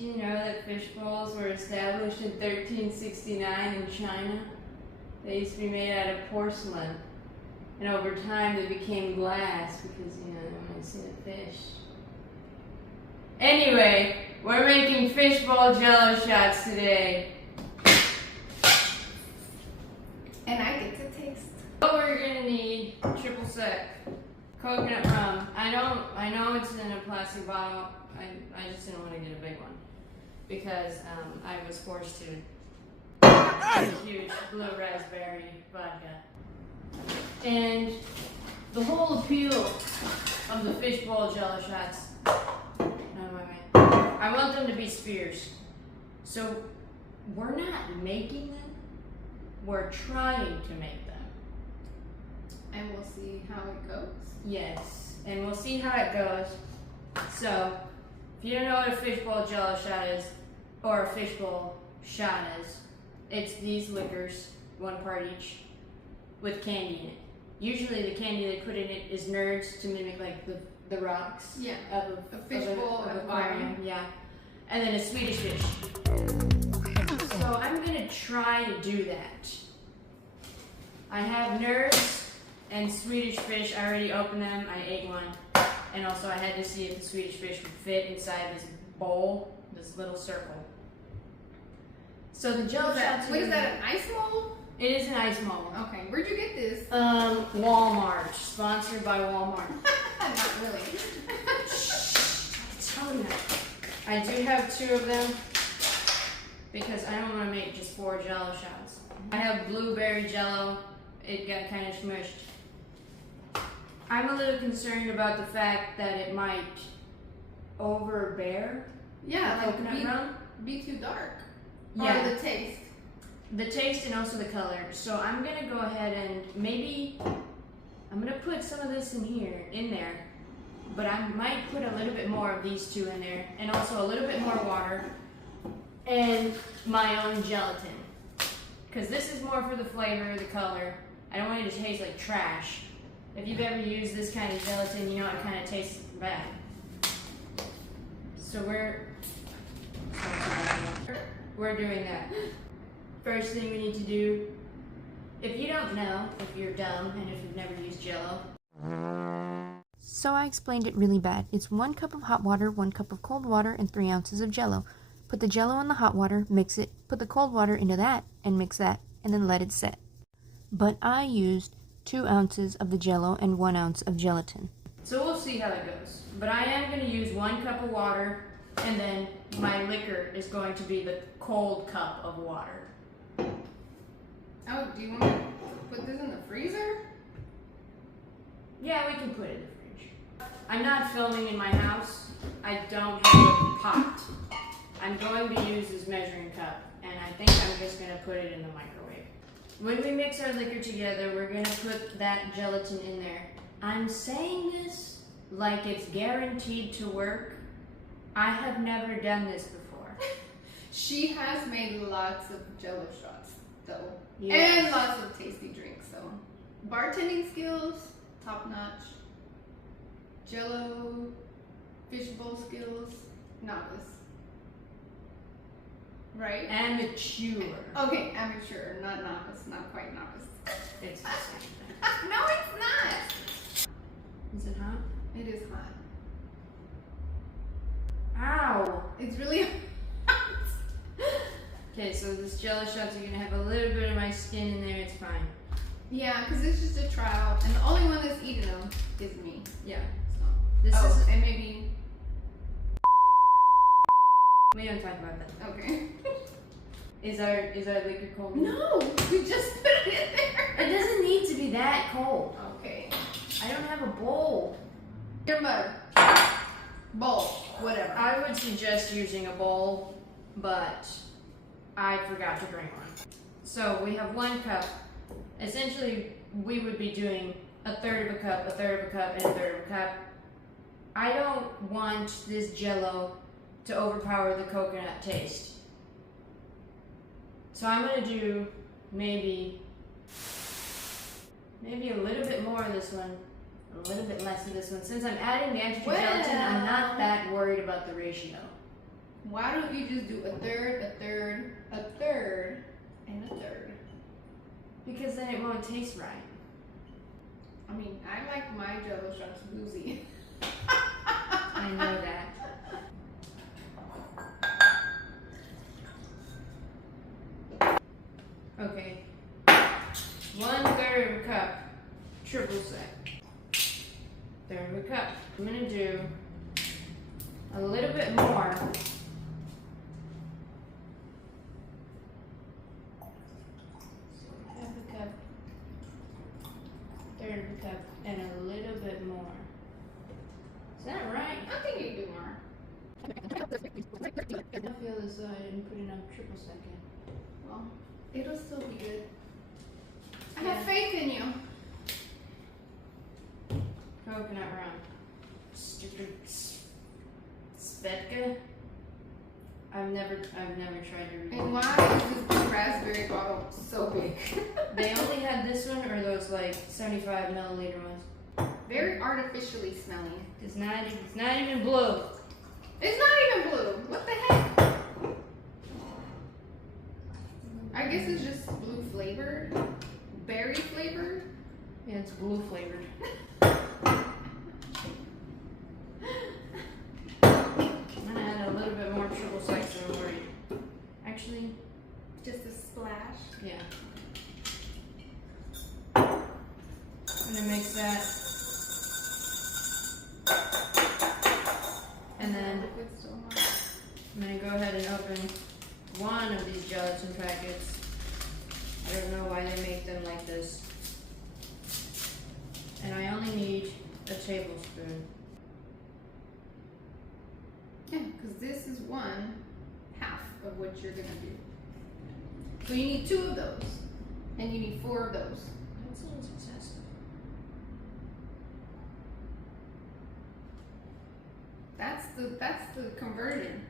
Do you know that fish bowls were established in 1369 in China? They used to be made out of porcelain. And over time they became glass because, you know, they wanted to see the fish. Anyway, we're making fishbowl jello shots today. And I get to taste. What we're gonna need, triple sec, coconut rum. I know it's in a plastic bottle. I just didn't want to get a big one because I was forced to. It's a huge blue raspberry vodka. And the whole appeal of the fishbowl jello shots, I want them to be spears. So we're not making them, we're trying to make them. And we'll see how it goes. Yes, and we'll see how it goes. So, if you don't know what a fishbowl jello shot is, or a fishbowl shot is, it's these liquors, 1 part each, with candy in it. Usually the candy they put in it is nerds to mimic like the rocks. Yeah. Of A fishbowl of of aquarium. Yeah. And then a Swedish fish. So I'm gonna try to do that. I have nerds and Swedish fish. I already opened them. I ate one. And also I had to see if the Swedish fish would fit inside this bowl, this little circle. So the jello shots. What is that, an ice mold? It is an ice mold. Okay, where'd you get this? Walmart. Sponsored by Walmart. Not really. Tell me that. I do have 2 of them because I don't want to make just 4 jello shots. I have blueberry jello. It got kind of smushed. I'm a little concerned about the fact that it might overbear Yeah, the coconut rum. Be too dark. Yeah. Or the taste. The taste and also the color. So I'm gonna go ahead and maybe I'm gonna put some of this in there, but I might put a little bit more of these 2 in there, and also a little bit more water and my own gelatin, because this is more for the flavor, the color. I don't want it to taste like trash. If you've ever used this kind of gelatin, you know it kind of tastes bad. So we're doing that. First thing we need to do, if you don't know, if you're dumb, and if you've never used jello. So I explained it really bad. It's 1 cup of hot water, 1 cup of cold water, and 3 ounces of jello. Put the jello in the hot water, mix it, put the cold water into that, and mix that, and then let it set. But I used 2 ounces of the jello and 1 ounce of gelatin. So we'll see how it goes. But I am going to use 1 cup of water, and then my liquor is going to be the cold cup of water. Oh, do you want to put this in the freezer? Yeah, we can put it in the fridge. I'm not filming in my house. I don't have a pot. I'm going to use this measuring cup, and I think I'm just going to put it in the microwave. When we mix our liquor together, we're going to put that gelatin in there. I'm saying this like it's guaranteed to work. I have never done this before. She has made lots of jello shots, though. Yes. And lots of tasty drinks, so. Bartending skills, top notch. Jello, fishbowl skills, novice. Right? Amateur. Okay, amateur, not novice, not quite novice. It's the same thing. No, it's not. Is it hot? It is hot. Ow! It's really hot. Okay, so this jello shots are gonna have a little bit of my skin in there. It's fine. Yeah, because it's just a trial, and the only one that's eating them is me. Yeah. So. This is. and maybe. We don't talk about that. Okay. Is our liquor cold? No, we just put it in there. It doesn't need to be that cold. Okay. I don't have a bowl. Your mug. Bowl. Whatever. I would suggest using a bowl, but I forgot to bring one. So we have 1 cup. Essentially, we would be doing a third of a cup, a third of a cup, and a third of a cup. I don't want this jello to overpower the coconut taste. So I'm gonna do maybe a little bit more of this one, a little bit less of this one. Since I'm adding the extra gelatin, I'm not that worried about the ratio. Why don't you just do a third, a third, a third, and a third? Because then it won't taste right. I mean, I like my jello shots boozy. I know that. Okay. 1/3 of a cup, triple sec. 1/3 of a cup. I'm gonna do a little bit more. Half a cup, 1/3 of a cup, and a little bit more. Is that right? I think you do more. I feel as though I didn't put enough triple sec in. Well, it'll still be good. I Yeah. have faith in you. Coconut rum. Stupid Svedka. I've never tried to read. And why is this raspberry bottle so big? They only had this one or those like 75 milliliter ones. Very artificially smelling. It's not even blue. It's not even blue. What the heck? I guess it's just blue flavored. Berry flavored. Yeah, it's blue flavored. I'm gonna add a little bit more triple sec so I'm worried. Actually, Just a splash. yeah. I'm gonna mix that. And then Liquid so much. I'm gonna go ahead and open one of these gelatin packets. I don't know why they make them like this. And I only need a tablespoon. Yeah, because this is 1/2 of what you're gonna do. So you need 2 of those, and you need 4 of those. That seems excessive. That's the conversion.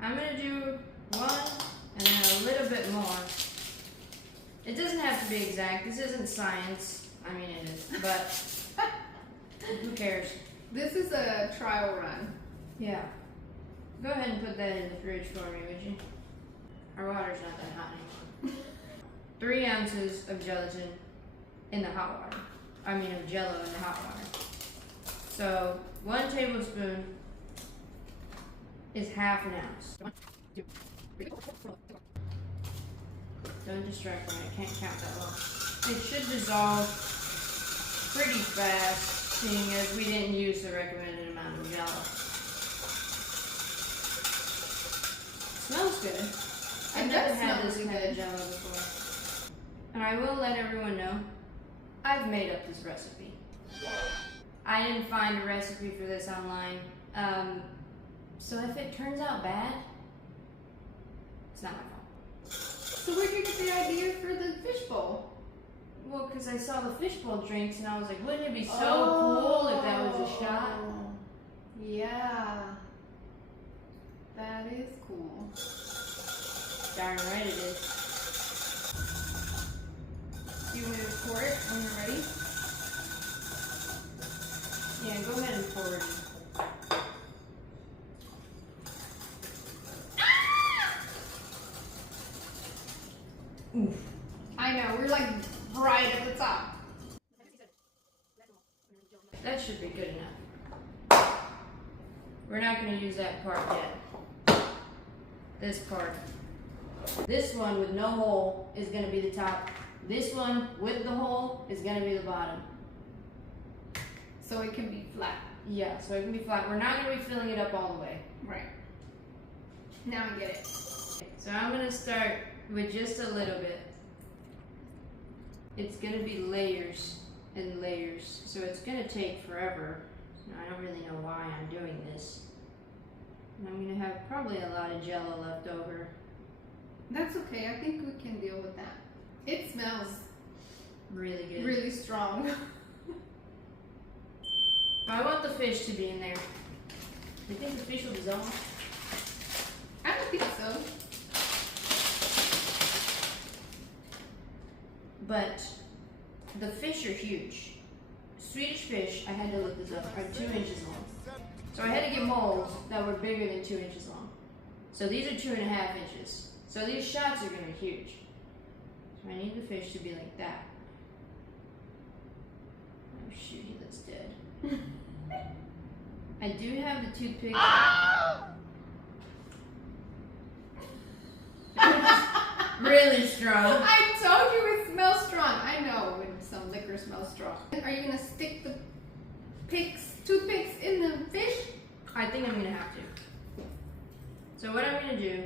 I'm gonna do one and then a little bit more. It doesn't have to be exact. This isn't science. I mean it is, but who cares? This is a trial run. Yeah. Go ahead and put that in the fridge for me, would you? Our water's not that hot anymore. 3 ounces of gelatin in the hot water. I mean of jello in the hot water. So 1 tablespoon is 1/2 ounce. Don't distract me, I can't count that well. It should dissolve pretty fast, seeing as we didn't use the recommended amount of jello. Smells good. I've It never does had smell this really kind good. of jello before. And I will let everyone know, I've made up this recipe. I didn't find a recipe for this online. So if it turns out bad, it's not my fault. So where'd you get the idea for the fishbowl? Well, because I saw the fishbowl drinks and I was like, wouldn't it be so cool if that was a shot? Yeah. That is cool. Darn right it is. You want me to pour it when you're ready? Yeah, go ahead and pour it. Oof. I know, we're like right at the top. That should be good enough. We're not going to use that part yet. This part. This one with no hole is going to be the top. This one with the hole is going to be the bottom. So it can be flat. Yeah, so it can be flat. We're not going to be filling it up all the way. Right. Now I get it. So I'm going to start with just a little bit. It's going to be layers and layers. So it's going to take forever. I don't really know why I'm doing this. And I'm going to have probably a lot of jello left over. That's okay, I think we can deal with that. It smells Really good. really strong. I want the fish to be in there. You think the fish will dissolve? I don't think so. But the fish are huge. Swedish fish, I had to look this up, are 2 inches long. So I had to get molds that were bigger than 2 inches long. So these are 2.5 inches. So these shots are going to be huge. So I need the fish to be like that. Oh shoot, he looks dead. I do have the toothpick. Really strong. I told you it smells strong. I know when some liquor smells strong. Are you gonna stick the toothpicks in the fish? I think I'm gonna have to. So what I'm gonna do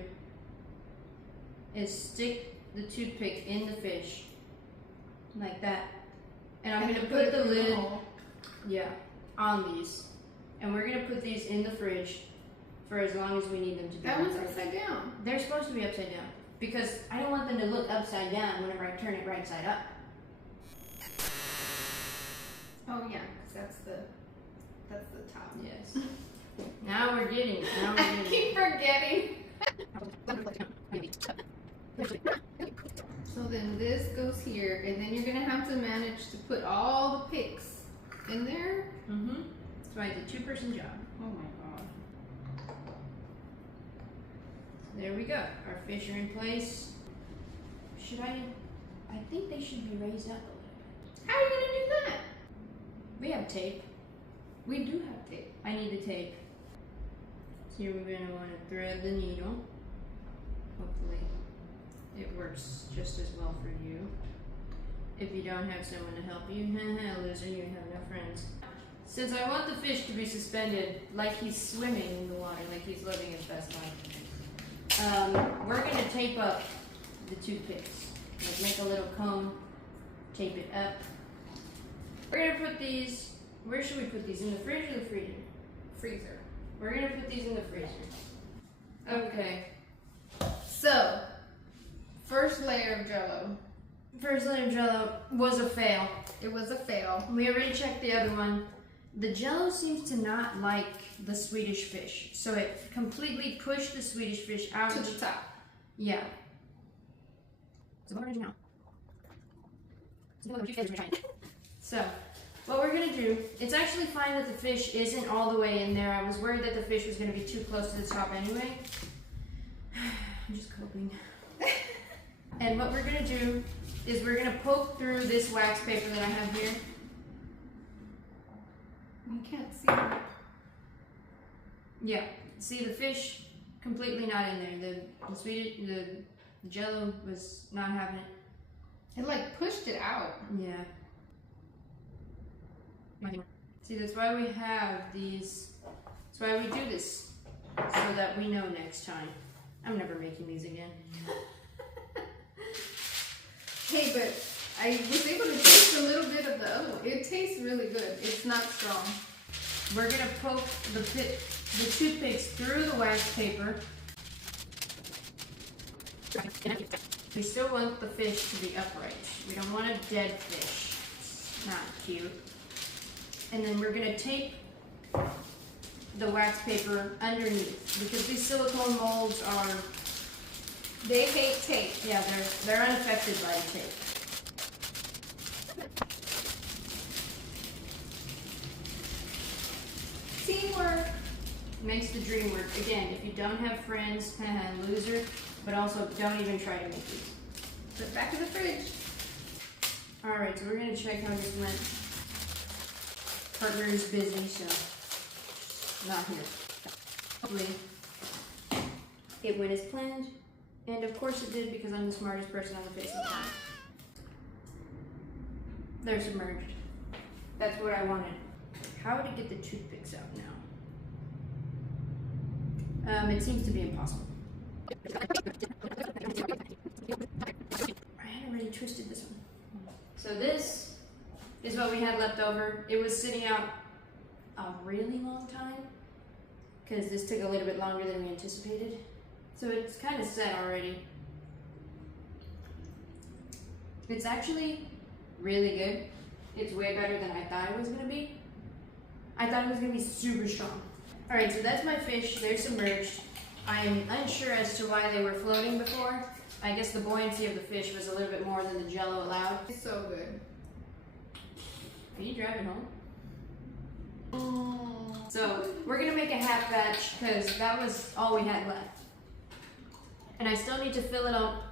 is stick the toothpick in the fish like that, and I'm gonna put the lid, on these, and we're gonna put these in the fridge for as long as we need them to be. That one's upside down. They're supposed to be upside down because I don't want them to look upside down whenever I turn it right side up. Oh yeah, because that's the top. Yes. Now we're getting it. Now we're I getting keep forgetting. it. So then this goes here, and then you're gonna have to manage to put all the picks in there. Mm-hmm. So I did a 2-person job. Oh my god. There we go. Our fish are in place. I think they should be raised up a little bit. How are you gonna do that? We have tape. We do have tape. I need the tape. So here we're going to want to thread the needle. Hopefully it works just as well for you. If you don't have someone to help you, loser, you have no friends. Since I want the fish to be suspended like he's swimming in the water, like he's living his best life, we're going to tape up the toothpicks. Like make a little cone, tape it up. We're going to put these, where should we put these? In the fridge or the freezer? Freezer. We're going to put these in the freezer. Okay. So, first layer of jello. First layer of jello was a fail. It was a fail. We already checked the other one. The jello seems to not like the Swedish fish, so it completely pushed the Swedish fish out To the top. Yeah. So what we're gonna do now? So what we're gonna do? It's actually fine that the fish isn't all the way in there. I was worried that the fish was gonna be too close to the top anyway. I'm just coping. And what we're gonna do is we're gonna poke through this wax paper that I have here. You can't see it. Yeah. See the fish completely not in there. The jello was not having it. It like pushed it out. Yeah. See, that's why we have these. That's why we do this, so that we know next time. I'm never making these again. Hey, but I was able to taste a little bit of the other one. It tastes really good. It's not strong. We're gonna poke the toothpicks through the wax paper. We still want the fish to be upright. We don't want a dead fish. It's not cute. And then we're gonna tape the wax paper underneath because these silicone molds are. They hate tape. Yeah, they're unaffected by the tape. Teamwork. Makes the dream work. Again, if you don't have friends, loser, but also don't even try to make these. Put it back in the fridge. Alright, so we're gonna check how this went. Partner is busy, so not here. Hopefully it went as planned. And of course it did because I'm the smartest person on the face of the planet. They're submerged. That's what I wanted. How to get the toothpicks out now? It seems to be impossible. I had already twisted this one. So this is what we had left over. It was sitting out a really long time because this took a little bit longer than we anticipated. So it's kind of set already. It's actually really good. It's way better than I thought it was gonna be. I thought it was gonna be super strong. All right, so that's my fish. They're submerged. I am unsure as to why they were floating before. I guess the buoyancy of the fish was a little bit more than the jello allowed. It's so good. Are you driving home? So we're gonna make a half batch because that was all we had left. And I still need to fill it up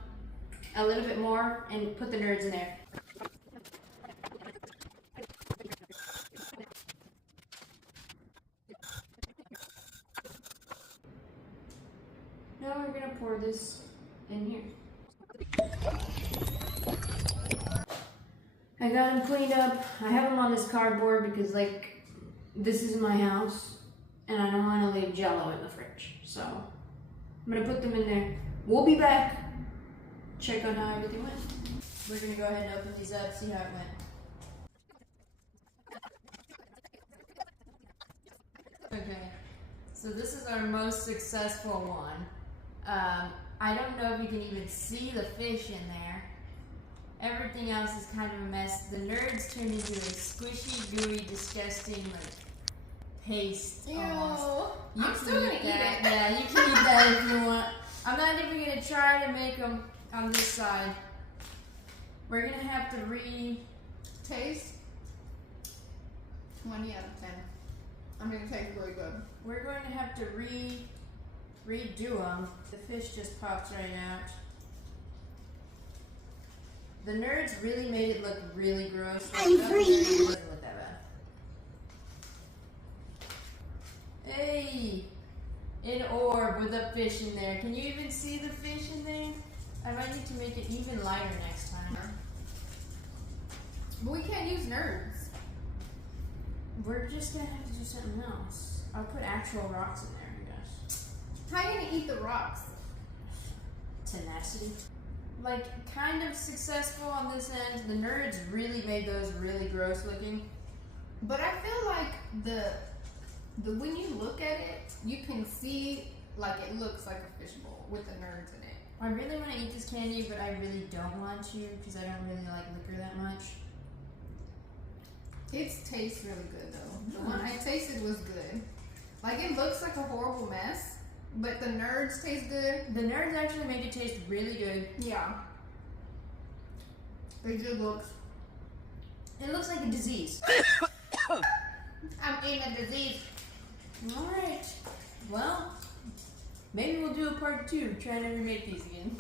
a little bit more and put the nerds in there. Now we're gonna pour this in here. I got them cleaned up. I have them on this cardboard because like this is my house and I don't want to leave jello in the fridge. So I'm gonna put them in there. We'll be back. Check on how everything went. We're gonna go ahead and open these up, see how it went. Okay, so this is our most successful one. I don't know if you can even see the fish in there. Everything else is kind of a mess. The nerds turned into a squishy, gooey, disgusting, like, paste. Ew. Almost. I'm still gonna eat it. Yeah, you can eat that if you want. I'm not even gonna try to make them on this side. We're gonna have to Taste 20 out of 10. I'm gonna taste really good. We're going to have to redo them. The fish just pops right out. The nerds really made it look really gross. I'm free. It doesn't look that bad. Hey, an orb with a fish in there. Can you even see the fish in there? I might need to make it even lighter next time. But we can't use nerds. We're just gonna have to do something else. I'll put actual rocks in there, I guess. How are you gonna eat the rocks? Tenacity. Like, kind of successful on this end. The nerds really made those really gross looking. But I feel like the when you look at it, you can see like it looks like a fishbowl with the nerds in it. I really want to eat this candy, but I really don't want to because I don't really like liquor that much. It tastes really good though. The one I tasted was good. Like it looks like a horrible mess, but the nerds taste good. The nerds actually make it taste really good. Yeah. It just looks. It looks like a disease. I'm eating a disease. Alright. Well, maybe we'll do a part 2 trying to remake these again.